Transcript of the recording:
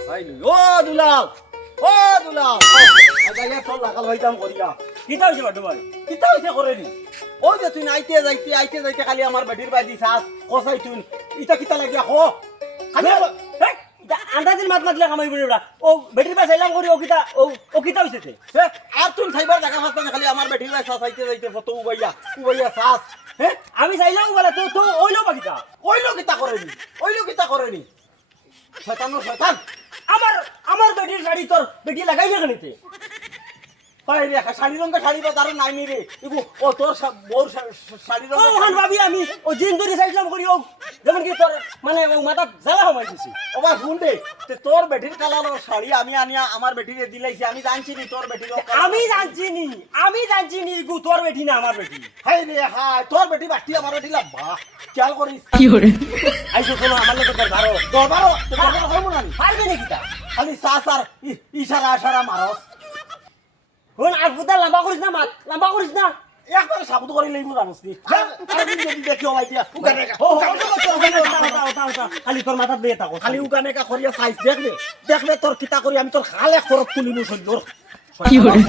ভাই ও দুলাল ও দুলাল আগে তোর লাগাল হইতাম করিয়া কিতা হইছে বাটু ভাই? কিতা হইছে করেনি ও যে তুই আইতে যাইতে খালি আমার বেটির বাই দিছাস কসাই তুই ইটা কিতা লাগিয়া হো খালি আন্দাজের মাত মাতলে কামাই বলি ওরা ও বেটির পাশে এলাম করি ও কিতা হইছে তে? আর তুই খাইবার দেখা পাচ্ছ না খালি আমার বেটির বাই চাইতে যাইতে ফটো উবাইয়া চাস হ্যাঁ আমি চাইলাম বলে তো ওইলো বাকিটা ওইলো কিতা করেনি শয়তান আমার বেটির শাড়ি তোর বেটি লাগাই না কেনিতে হয় রে শাড়ি রঙের শাড়ি বা দারুণ নাই নি রে ইগু ও তোর বউর শাড়ি ও রঙের ওখান ভাবি আমি ও জিন ধরে চাইলাম করি ও যেমন কি তোর মানে মাথা জ্বালা হমাই দিছি ওবা শুন দে তে তোর বেটির কালার শাড়ি আমি আনিয়া আমার বেটিরে দিলাইছি আমি জানছি নি তোর বেটির আমি জানছি নি গু তোর বেটি না আমার বেটি হাই রে হাই তোর বেটি বাটি আমার বেটি লাম্বা খেয়াল করিস কি করে আইসো কোনো আমার লোকের দরবারও দরবারও হইব না পারবে নাকি তা খালি চাস আর ইশারা মারস হন আর ফুটা লম্বা করিস না মাত লম্বা করিস না একবারে সাবুত করে লইব জানোস নি আর দিন যদি দেখিও ভাই দিয়া উগানে খালি তোর মাথা দিয়ে থাকো খালি উগানে কা করিয়া সাইজ দেখলে তোর কিতা করি আমি তোর খাল এক ফরক তুলিনু সহ্য কি করে